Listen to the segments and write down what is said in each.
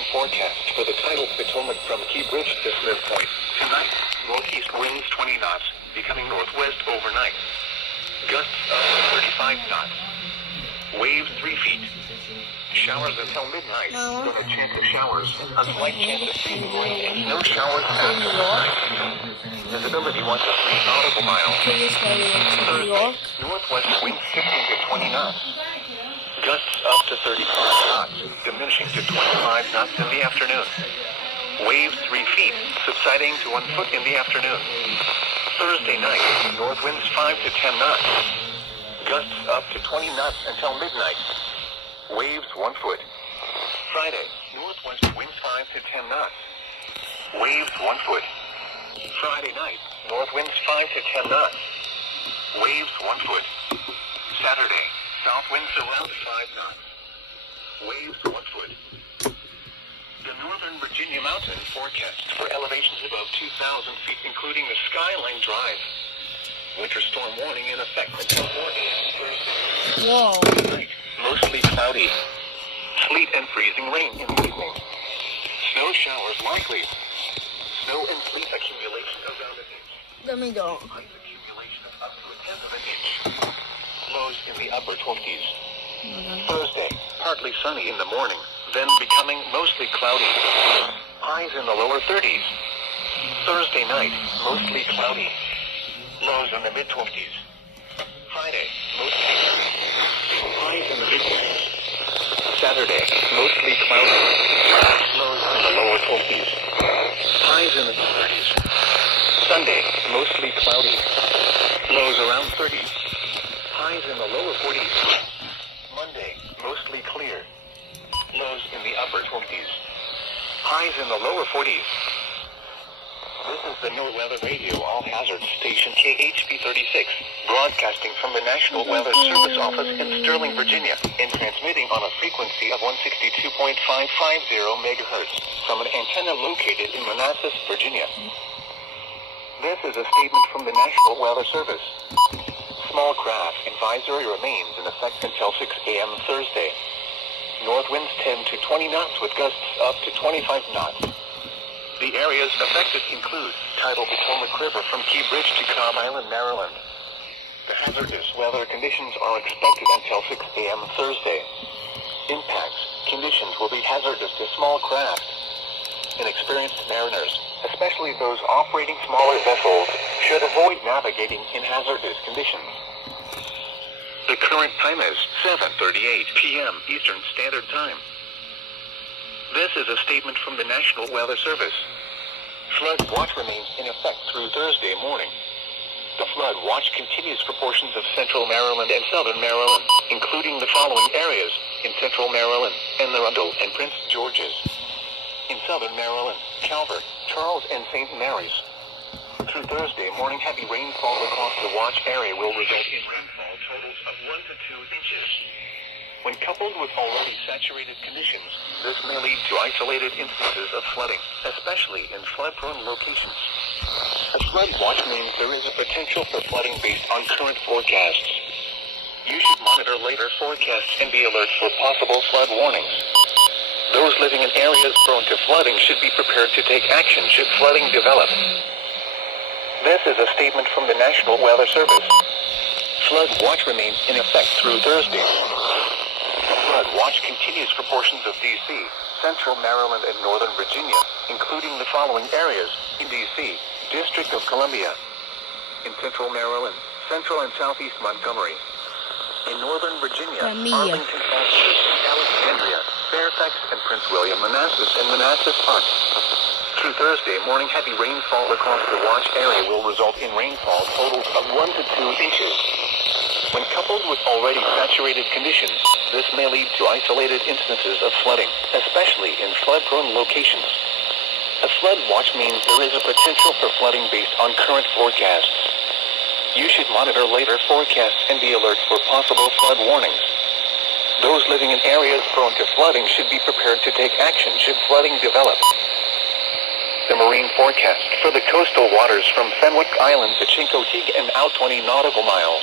marine forecast for the tidal Potomac from Key Bridge to Smith Point. Tonight, northeast winds 20 knots, becoming northwest overnight. Gusts up to 35 knots. Waves 3 feet. Showers until midnight. Then a chance of showers. A slight chance of freezing rain and no showers after midnight. Visibility 1 to 3 nautical miles. Thursday, northwest winds 15 to 20 knots. Gusts up to 35 knots, diminishing to 25 knots in the afternoon. Waves 3 feet, subsiding to 1 foot in the afternoon. Thursday night, north winds 5 to 10 knots. Gusts up to 20 knots until midnight. Waves 1 foot. Friday, northwest winds 5 to 10 knots. Waves 1 foot. Friday night, north winds 5 to 10 knots. Waves 1 foot. Saturday, south winds around 5 knots. Waves 1 foot. The Northern Virginia Mountains forecast for elevations above 2,000 feet, including the Skyline Drive. Winter storm warning in effect until 4 a.m. Thursday. Whoa. Tonight, mostly cloudy. Sleet and freezing rain in the evening. Snow showers likely. Snow and sleet accumulation around an inch. Let me go. Ice accumulation of up to 1/10 of an inch. Lows in the upper 20s. Thursday, partly sunny in the morning, then becoming mostly cloudy. Highs in the lower 30s. Thursday night, mostly cloudy. Lows in the mid-20s. Friday, mostly sunny. Highs in the mid-20s. Saturday, mostly cloudy. Lows in the lower 20s. Highs in the 30s. Sunday, mostly cloudy. Lows around 30. Highs in the lower 40s. Monday, mostly clear. Lows in the upper 20s. Highs in the lower 40s. This is the NOAA Weather Radio All-Hazard Station KHP36, broadcasting from the National Weather Service office in Sterling, Virginia, and transmitting on a frequency of 162.550 megahertz from an antenna located in Manassas, Virginia. This is a statement from the National Weather Service. Small craft advisory remains in effect until 6 a.m. Thursday. North winds 10 to 20 knots with gusts up to 25 knots. The areas affected include tidal Potomac River from Key Bridge to Cobb Island, Maryland. The hazardous weather conditions are expected until 6 a.m. Thursday. Impacts conditions will be hazardous to small craft. Inexperienced mariners, especially those operating smaller vessels, should avoid navigating in hazardous conditions. The current time is 7:38 p.m. Eastern Standard Time. This is a statement from the National Weather Service. Flood watch remains in effect through Thursday morning. The flood watch continues for portions of central Maryland and southern Maryland, including the following areas in central Maryland, Anne Arundel and Prince George's. In southern Maryland, Calvert, Charles, and St. Mary's. Through Thursday morning, heavy rainfall across the watch area will result in rainfall totals of 1 to 2 inches. When coupled with already saturated conditions, this may lead to isolated instances of flooding, especially in flood-prone locations. A flood watch means there is a potential for flooding based on current forecasts. You should monitor later forecasts and be alert for possible flood warnings. Those living in areas prone to flooding should be prepared to take action should flooding develop. This is a statement from the National Weather Service. Flood watch remains in effect through Thursday. The flood watch continues for portions of D.C., central Maryland, and northern Virginia, including the following areas in D.C., District of Columbia. In central Maryland, central and southeast Montgomery. In northern Virginia, Arlington, Alexandria, Fairfax, and Prince William, Manassas, and Manassas Park. Through Thursday morning, heavy rainfall across the watch area will result in rainfall totals of 1 to 2 inches. When coupled with already saturated conditions, this may lead to isolated instances of flooding, especially in flood-prone locations. A flood watch means there is a potential for flooding based on current forecasts. You should monitor later forecasts and be alert for possible flood warnings. Those living in areas prone to flooding should be prepared to take action should flooding develop. The marine forecast for the coastal waters from Fenwick Island to Chincoteague and out 20 nautical miles.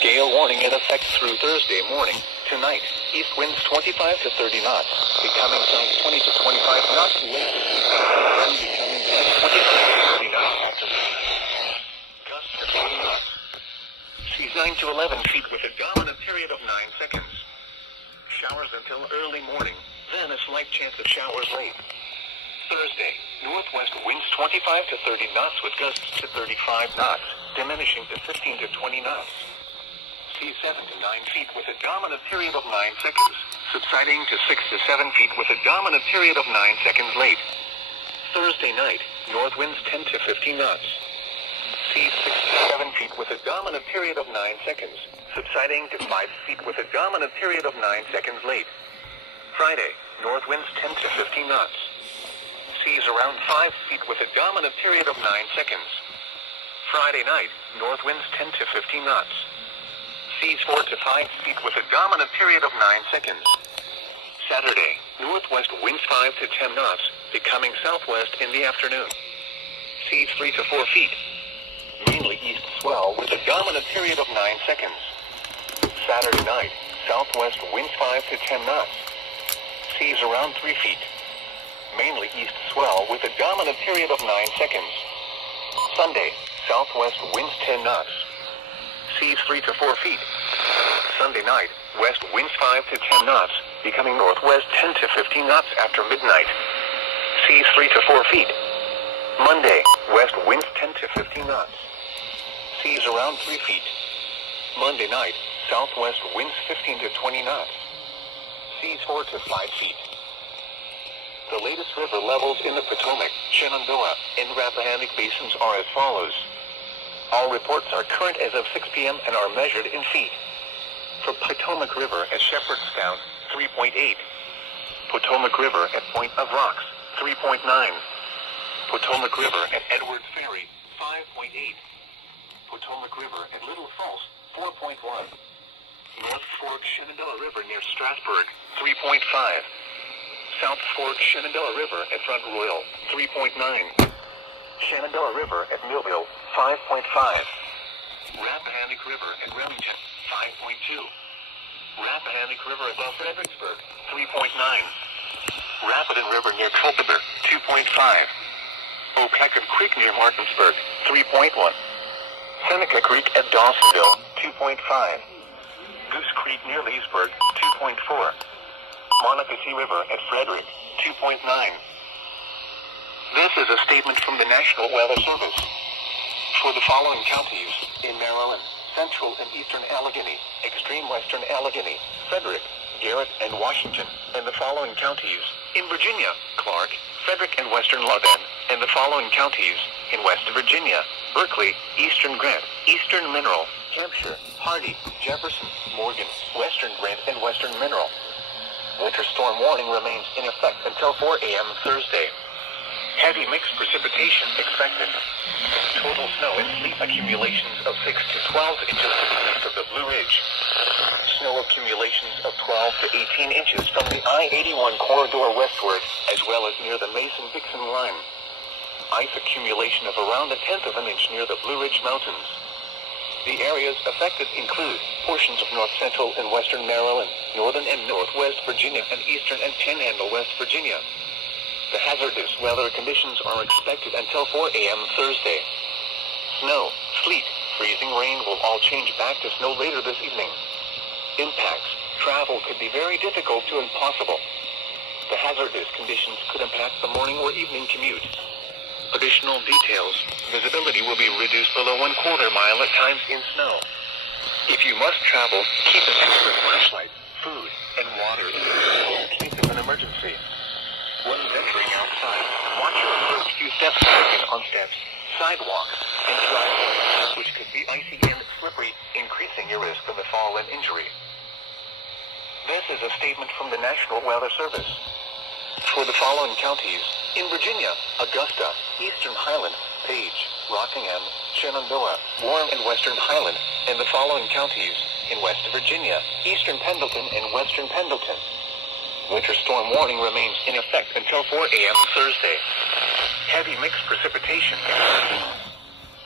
Gale warning in effect through Thursday morning. Tonight, East winds 25 to 30 knots, becoming south 20 to 25 knots late this evening, then becoming south 25 to 30 knots after midnight. Gusts to 40 knots. Seas 9 to 11 feet with a dominant period of 9 seconds. Showers until early morning, then a slight chance of showers late. Thursday, northwest winds 25 to 30 knots with gusts to 35 knots, diminishing to 15 to 20 knots. Seas 7 to 9 feet with a dominant period of 9 seconds, subsiding to 6 to 7 feet with a dominant period of 9 seconds late. Thursday night, north winds 10 to 15 knots. Seas 6 to 7 feet with a dominant period of 9 seconds, subsiding to 5 feet with a dominant period of 9 seconds late. Friday, north winds 10 to 15 knots. Seas around 5 feet with a dominant period of 9 seconds. Friday night, north winds 10 to 15 knots. Seas 4 to 5 feet with a dominant period of 9 seconds. Saturday, northwest winds 5 to 10 knots, becoming southwest in the afternoon. Seas 3 to 4 feet. Mainly east swell with a dominant period of 9 seconds. Saturday night, southwest winds 5 to 10 knots. Seas around 3 feet. Mainly east swell with a dominant period of 9 seconds. Sunday, southwest winds 10 knots. Seas 3 to 4 feet. Sunday night, west winds 5 to 10 knots, becoming northwest 10 to 15 knots after midnight. Seas 3 to 4 feet. Monday, west winds 10 to 15 knots. Seas around 3 feet. Monday night, southwest winds 15 to 20 knots. Seas 4 to 5 feet. The latest river levels in the Potomac, Shenandoah, and Rappahannock basins are as follows. All reports are current as of 6 p.m. and are measured in feet. For Potomac River at Shepherdstown, 3.8. Potomac River at Point of Rocks, 3.9. Potomac River at Edwards Ferry, 5.8. Potomac River at Little Falls, 4.1. North Fork Shenandoah River near Strasburg, 3.5. South Fork Shenandoah River at Front Royal, 3.9. Shenandoah River at Millville, 5.5. Rappahannock River at Remington, 5.2. Rappahannock River above Fredericksburg, 3.9. Rapidan River near Culpeper, 2.5. O'Packard Creek near Martinsburg, 3.1. Seneca Creek at Dawsonville, 2.5. Goose Creek near Leesburg, 2.4. Monocacy River at Frederick, 2.9. This is a statement from the National Weather Service. For the following counties, in Maryland, Central and Eastern Allegheny, Extreme Western Allegheny, Frederick, Garrett, and Washington, and the following counties, in Virginia, Clark, Frederick, and Western Loudoun, and the following counties, in West Virginia, Berkeley, Eastern Grant, Eastern Mineral, Hampshire, Hardy, Jefferson, Morgan, Western Grant, and Western Mineral. Winter storm warning remains in effect until 4 a.m. Thursday. Heavy mixed precipitation expected. Total snow and sleet accumulations of 6 to 12 inches to the east of the Blue Ridge. Snow accumulations of 12 to 18 inches from the I-81 corridor westward, as well as near the Mason-Dixon line. Ice accumulation of around 1/10 of an inch near the Blue Ridge Mountains. The areas affected include portions of north central and western Maryland, northern and northwest Virginia, and eastern and Panhandle West Virginia. The hazardous weather conditions are expected until 4 a.m. Thursday. Snow, sleet, freezing rain will all change back to snow later this evening. Impacts. Travel could be very difficult to impossible. The hazardous conditions could impact the morning or evening commute. Additional details. Visibility will be reduced below 1/4 mile at times in snow. If you must travel, keep an extra flashlight, food, and water in your vehicle in case of an emergency. When venturing outside, watch your first few steps taken on steps, sidewalks, and driveways, which could be icy and slippery, increasing your risk of a fall and injury. This is a statement from the National Weather Service. For the following counties, in Virginia, Augusta, Eastern Highland, Page, Rockingham, Shenandoah, Warren, and Western Highland, and the following counties, in West Virginia, Eastern Pendleton, and Western Pendleton. Winter storm warning remains in effect until 4 a.m. Thursday. Heavy mixed precipitation.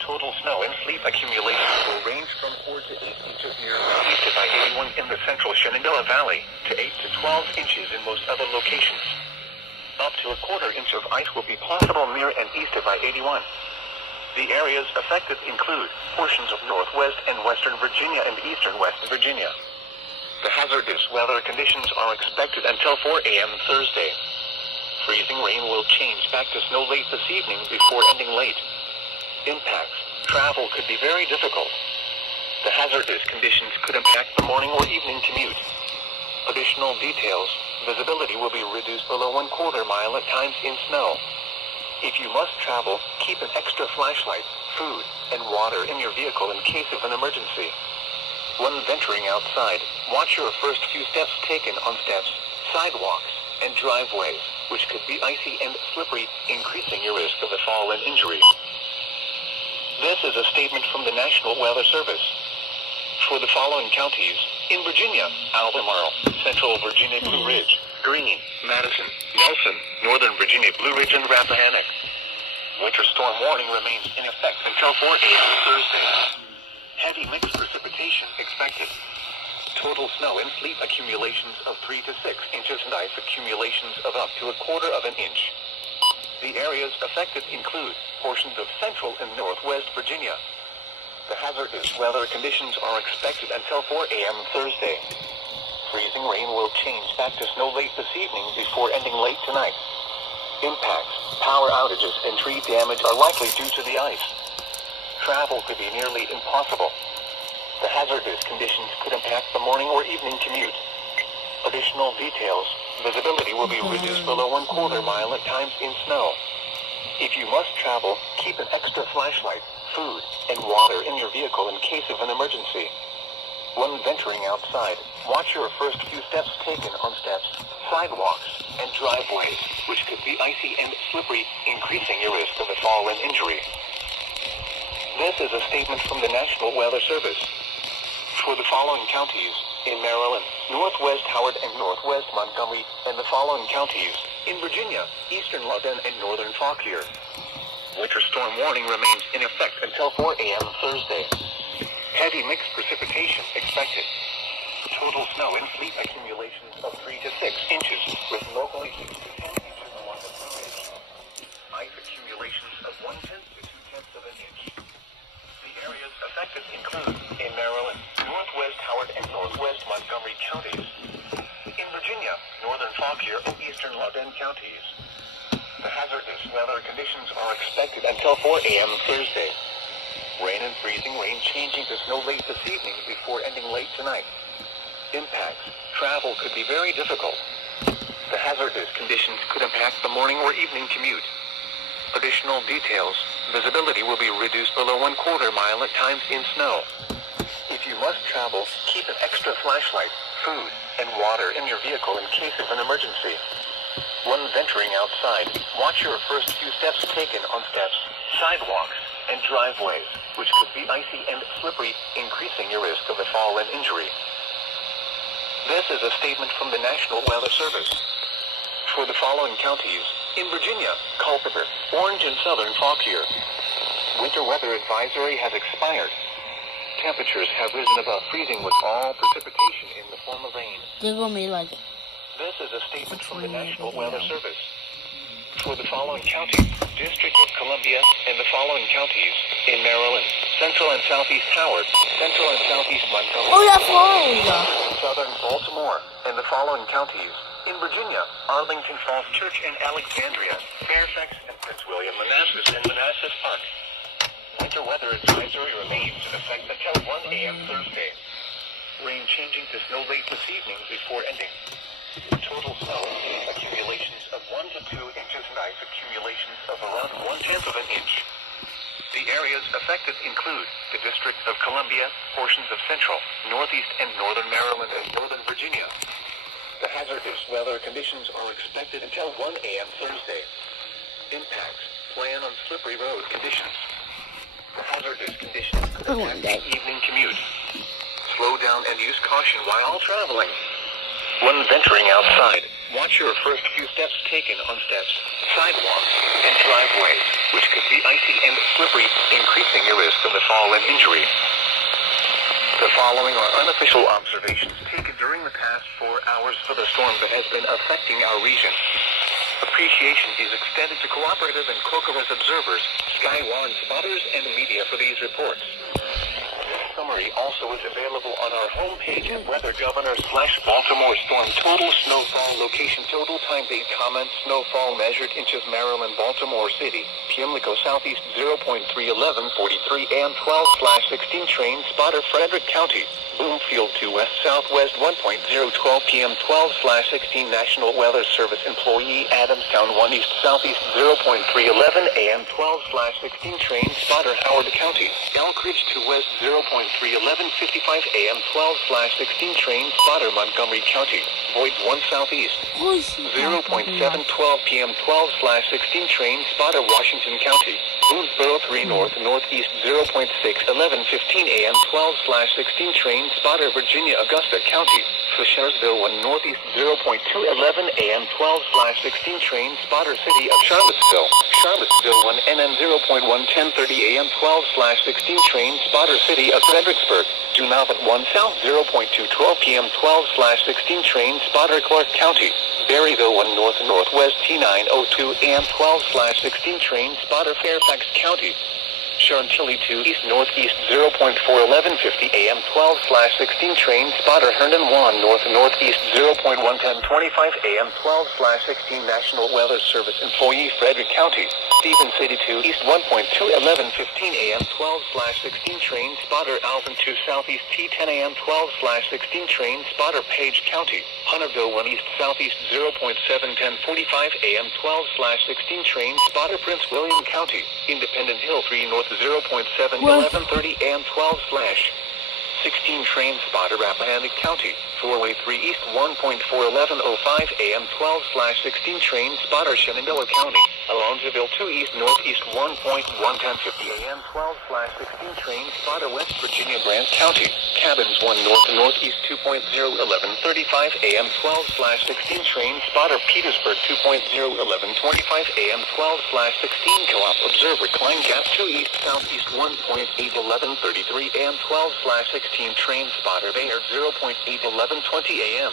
Total snow and sleet accumulations will range from 4 to 8 inches near east of I-81 in the central Shenandoah Valley to 8 to 12 inches in most other locations. Up to a quarter inch of ice will be possible near and east of I-81. The areas affected include portions of northwest and western Virginia and eastern West Virginia. The hazardous weather conditions are expected until 4 a.m. Thursday. Freezing rain will change back to snow late this evening before ending late. Impacts. Travel could be very difficult. The hazardous conditions could impact the morning or evening commute. Additional details. Visibility will be reduced below 1/4 mile at times in snow. If you must travel, keep an extra flashlight, food, and water in your vehicle in case of an emergency. When venturing outside, watch your first few steps taken on steps, sidewalks, and driveways, which could be icy and slippery, increasing your risk of a fall and injury. This is a statement from the National Weather Service. For the following counties, in Virginia, Albemarle, Central Virginia Blue Ridge, Greene, Madison, Nelson, Northern Virginia Blue Ridge, and Rappahannock. Winter storm warning remains in effect until 4 a.m. Thursday. Heavy mixed precipitation expected. Total snow and sleet accumulations of 3 to 6 inches and ice accumulations of up to a quarter of an inch. The areas affected include portions of central and northwest Virginia. The hazardous weather conditions are expected until 4 a.m. Thursday. Freezing rain will change back to snow late this evening before ending late tonight. Impacts, power outages, and tree damage are likely due to the ice. Travel could be nearly impossible. The hazardous conditions could impact the morning or evening commute. Additional details. Visibility will be reduced below 1/4 mile at times in snow. If you must travel, keep an extra flashlight, food, and water in your vehicle in case of an emergency. When venturing outside, watch your first few steps taken on steps, sidewalks, and driveways, which could be icy and slippery, increasing your risk of a fall and injury. This is a statement from the National Weather Service. For the following counties, in Maryland, Northwest Howard and Northwest Montgomery, and the following counties, in Virginia, Eastern Loudoun and Northern Fauquier. Winter storm warning remains in effect until 4 a.m. Thursday. Heavy mixed precipitation expected. Total snow and sleet accumulations of 3 to 6 inches, with locally 6 to 10 inches along the Blue Ridge. Ice accumulations of 1/10 to 2/10 of an inch. The areas affected include, in Maryland, Northwest Howard and Northwest Montgomery counties. In Virginia, Northern Fauquier and Eastern Loudoun counties. The hazardous weather conditions are expected until 4 a.m. Thursday. Rain and freezing rain changing to snow late this evening before ending late tonight. Impacts. Travel could be very difficult. The hazardous conditions could impact the morning or evening commute. Additional details. Visibility will be reduced below 1/4 mile at times in snow. If you must travel, keep an extra flashlight, food, and water in your vehicle in case of an emergency. When venturing outside, watch your first few steps taken on steps, sidewalks, and driveways, which could be icy and slippery, increasing your risk of a fall and injury. This is a statement from the National Weather Service. For the following counties, in Virginia, Culpeper, Orange, and Southern Fauquier. Winter weather advisory has expired. Temperatures have risen above freezing with all precipitation in the form of rain. This is a statement from the National Weather Service. For the following counties, District of Columbia, and the following counties, in Maryland, Central and Southeast Howard, Central and Southeast Montgomery, Southern Baltimore, and the following counties, in Virginia, Arlington Falls Church and Alexandria, Fairfax and Prince William, Manassas and Manassas Park. Winter weather advisory remains in effect until 1 a.m. Thursday. Rain changing to snow late this evening before ending. Total snow accumulations of 1 to 2 inches and ice accumulations of around 1/10 of an inch. The areas affected include the District of Columbia, portions of Central, Northeast and Northern Maryland and Northern Virginia. The hazardous weather conditions are expected until 1 a.m. Thursday. Impacts. Plan on slippery road conditions. The hazardous conditions could impact the evening commute. Slow down and use caution while traveling. When venturing outside, Watch your first few steps taken on steps, sidewalks, and driveways, which could be icy and slippery, increasing your risk of a fall and injury. The following are unofficial observations taken during the past 4 hours for the storm that has been affecting our region. Appreciation is extended to cooperative and COCORAS observers, Skywarn spotters, and media for these reports. Summary also is available on our homepage at weathergovernor/Baltimore storm total snowfall location total time date comment snowfall measured inches Maryland Baltimore City Pimlico southeast 0.31143 AM 12/16 train spotter Frederick County Bloomfield to west southwest 1.012 PM 12/16 National Weather Service employee Adamstown 1 east southeast 0.311 AM 12/16 train spotter Howard County Elkridge to west 0.31155 AM 12/16 train spotter Montgomery County Boyd 1 southeast 0.712 PM 12/16 train spotter Washington County Boonesboro 3 north northeast 0.61115 AM 12/16 train spotter Virginia Augusta County Fishersville 1 northeast 0.211 AM 12/16 train spotter City of Charlottesville 1 NN 0.11030 AM 12/16 train spotter City of Fredericksburg Dunavant 1 south 0.212 PM 12/16 train spotter Clark County Berryville 1 north northwest T902 AM 12/16 train spotter Fairfax County Chantilly 2 east northeast 0.41150 AM 12/16 train spotter Herndon 1 north northeast 0.11025 AM 12/16 National Weather Service employee Frederick County Stephen City 2 east 1.21115 AM 12/16 train spotter Alvin 2 southeast T10 AM 12/16 train spotter Page County Hunterville 1 east southeast 0.71045 AM 12/16 train spotter Prince William County Independent Hill 3 north 0.71130 AM 12/16 train spotter Rappahannock County 4-way 3 east 1.41105 AM 12/16 train spotter Shenandoah County Alonzaville 2 east northeast 1.11050 AM 12/16 train spotter West Virginia Grant County Cabins 1 north northeast 2.01135 AM 12/16 train spotter Petersburg 2.01125 AM 12/16 Co-op observer Klein Gap 2 east southeast 1.81133 AM 12/16 train spotter Bayer 0.81120 AM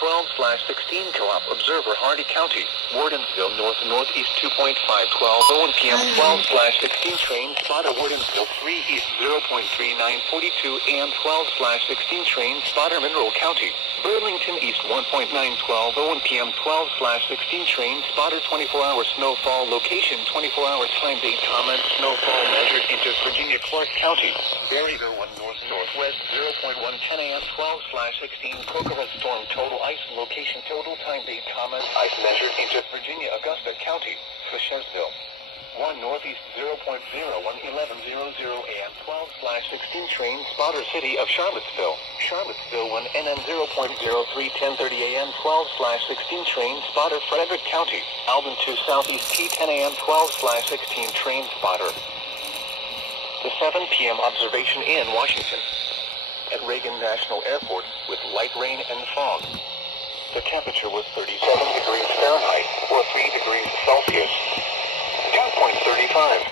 12/16 Co-op observer Hardy County Wardensville north northeast 2.512 PM 12/16 train spotter Wardensville 3 east 0.3942 AM 12/16 train spotter Mineral County Burlington east 1.912 PM 12/16 train spotter 24-hour snowfall location 24-hour time date comment snowfall measured into Virginia Clark County Berryville 1 north northwest 0.110 AM 12/16 COCORAS storm total ice location total time date comment ice measured into Virginia Augusta County Fishersville 1 northeast 0.011100 AM 12/16 train spotter City of Charlottesville 1 NN 0.031030 AM 12/16 train spotter Frederick County Alvin 2 southeast T10 AM 12/16 train spotter the 7 p.m. observation in Washington at Reagan National Airport with light rain and fog. The temperature was 37 degrees Fahrenheit or 3 degrees Celsius. Dew point 35.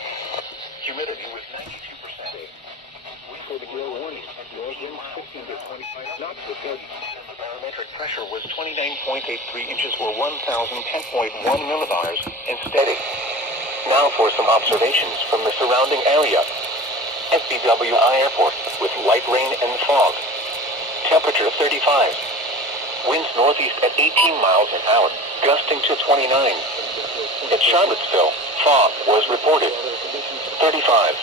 Humidity was 92%. Wind for the gale warning. North wind 15 to 25 knots with gusts. The barometric pressure was 29.83 inches or 1,010.1 millibars and steady. Now for some observations from the surrounding area. At BWI Airport with light rain and fog. Temperature 35. Winds northeast at 18 miles an hour, gusting to 29. At Charlottesville, fog was reported. 35.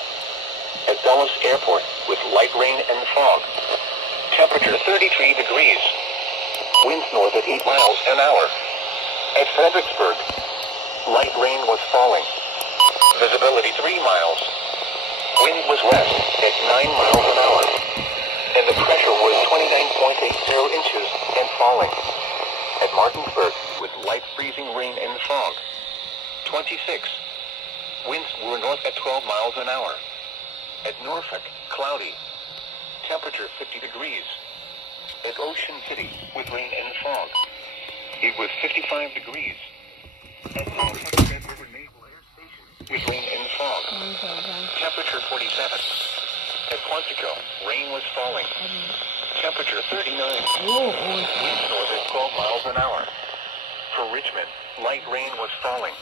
At Dulles Airport with light rain and fog. Temperature 33 degrees. Winds north at 8 miles an hour. At Fredericksburg, light rain was falling. Visibility 3 miles. Wind was west at 9 miles an hour. And the pressure was 29.80 inches and falling. At Martinsburg with light freezing rain and fog. 26. Winds were north at 12 miles an hour. At Norfolk, cloudy. Temperature 50 degrees. At Ocean City with rain and fog. it was 55 degrees. At Red River Naval Air Station, with rain and fog. Temperature 47. At Quantico, rain was falling. Temperature 39. Winds north at 12 miles an hour. For Richmond, light rain was falling.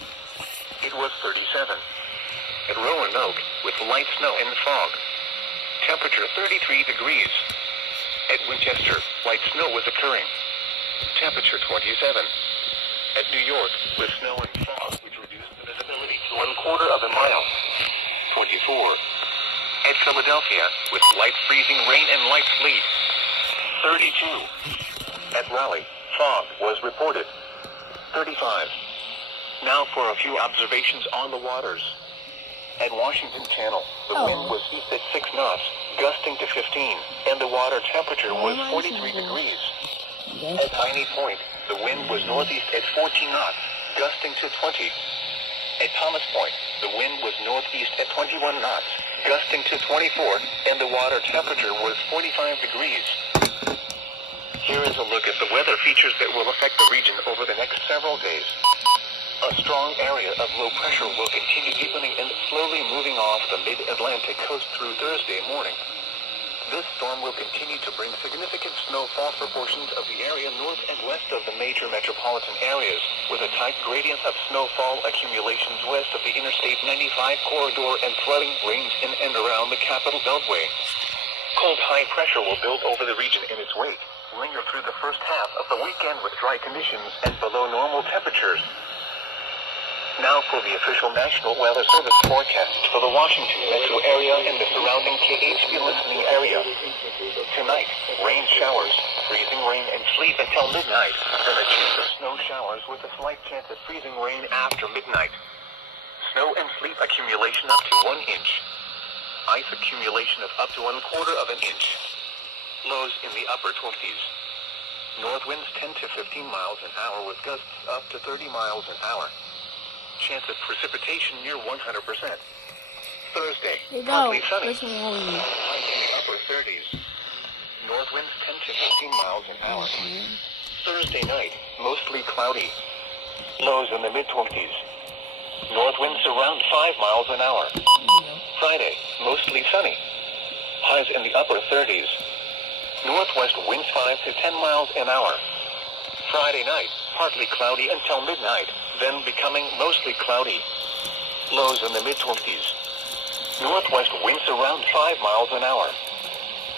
It was 37. At Roanoke, with light snow and fog. Temperature 33 degrees. At Winchester, light snow was occurring. Temperature 27. At New York, with snow and fog, which reduced the visibility to 1/4 of a mile. 24. At Philadelphia, with light freezing rain and light sleet. 32. At Raleigh, fog was reported. 35. Now for a few observations on the waters. At Washington Channel, the wind was east at 6 knots, gusting to 15, and the water temperature was 43 degrees. At Piney Point, the wind was northeast at 14 knots, gusting to 20. At Thomas Point, the wind was northeast at 21 knots, gusting to 24, and the water temperature was 45 degrees. Here is a look at the weather features that will affect the region over the next several days. A strong area of low pressure will continue deepening and slowly moving off the mid-Atlantic coast through Thursday morning. This storm will continue to bring significant snowfall for portions of the area north and west of the major metropolitan areas, with a tight gradient of snowfall accumulations west of the Interstate 95 corridor and flooding rains in and around the Capital Beltway. Cold high pressure will build over the region in its wake, linger through the first half of the weekend with dry conditions and below normal temperatures. Now for the official National Weather Service forecast for the Washington metro area and the surrounding KHB listening area. Tonight, rain showers, freezing rain and sleet until midnight, then a chance of snow showers with a slight chance of freezing rain after midnight. Snow and sleet accumulation up to 1 inch. Ice accumulation of up to 1/4 of an inch. Lows in the upper 20s. North winds 10 to 15 miles an hour with gusts up to 30 miles an hour. Chance of precipitation near 100%. Thursday, partly sunny. Highs in the upper 30s. North winds 10 to 15 miles an hour. Thursday night, mostly cloudy. Lows in the mid-20s. North winds around 5 miles an hour. Friday, mostly sunny. Highs in the upper 30s. Northwest winds 5 to 10 miles an hour. Friday night, partly cloudy until midnight, then becoming mostly cloudy. Lows in the mid-20s. Northwest winds around 5 miles an hour.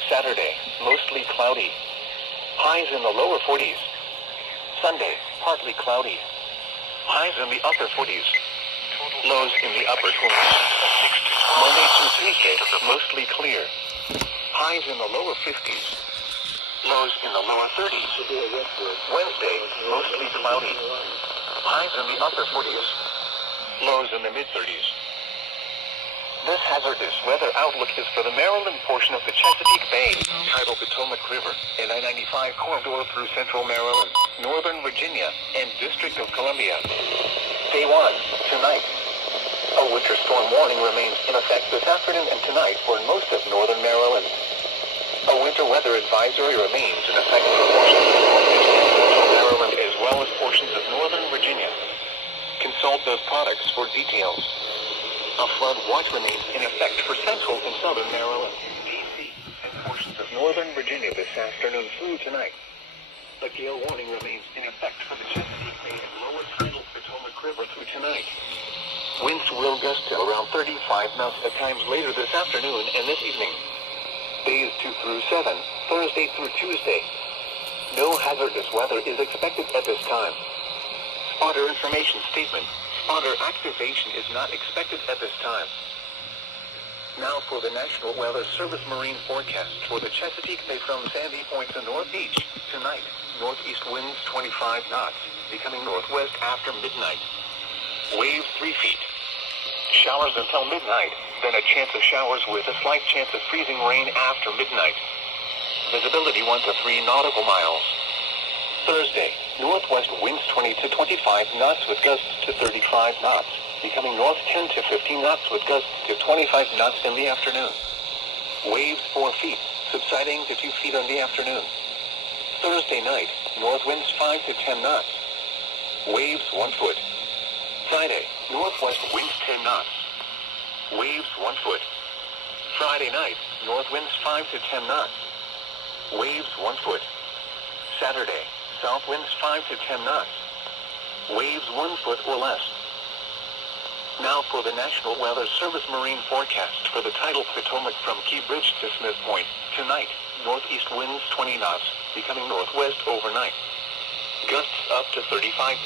Saturday, mostly cloudy. Highs in the lower 40s. Sunday, partly cloudy. Highs in the upper 40s. Lows in the upper 20s. Monday through Tuesday, mostly clear. Highs in the lower 50s. Lows in the lower 30s. Wednesday, mostly cloudy. Highs in the upper 40s. Lows in the mid-30s. This hazardous weather outlook is for the Maryland portion of the Chesapeake Bay, tidal Potomac River, and I-95 corridor through central Maryland, northern Virginia, and District of Columbia. Day 1, tonight. A winter storm warning remains in effect this afternoon and tonight for most of northern Maryland. A winter weather advisory remains in effect for portions of northeast and central Maryland as well as portions of northern Virginia. Consult those products for details. A flood watch remains in effect for central and southern Maryland, D.C., and portions of northern Virginia this afternoon through tonight. A gale warning remains in effect for the Chesapeake Bay and lower tidal Potomac River through tonight. Winds will gust to around 35 knots at times later this afternoon and this evening. Days 2 through 7, Thursday through Tuesday. No hazardous weather is expected at this time. Spotter information statement. Spotter activation is not expected at this time. Now for the National Weather Service marine forecast for the Chesapeake Bay from Sandy Point to North Beach. Tonight, northeast winds 25 knots, becoming northwest after midnight. Waves 3 feet. Showers until midnight, then a chance of showers with a slight chance of freezing rain after midnight. Visibility 1 to 3 nautical miles. Thursday, northwest winds 20 to 25 knots with gusts to 35 knots, becoming north 10 to 15 knots with gusts to 25 knots in the afternoon. Waves 4 feet, subsiding to 2 feet in the afternoon. Thursday night, north winds 5 to 10 knots, Waves 1 foot. Friday, northwest winds 10 knots. Waves 1 foot. Friday night, north winds 5 to 10 knots. Waves 1 foot. Saturday, south winds 5 to 10 knots. Waves 1 foot or less. Now for the National Weather Service marine forecast for the tidal Potomac from Key Bridge to Smith Point. Tonight, northeast winds 20 knots, becoming northwest overnight. Gusts up to 35.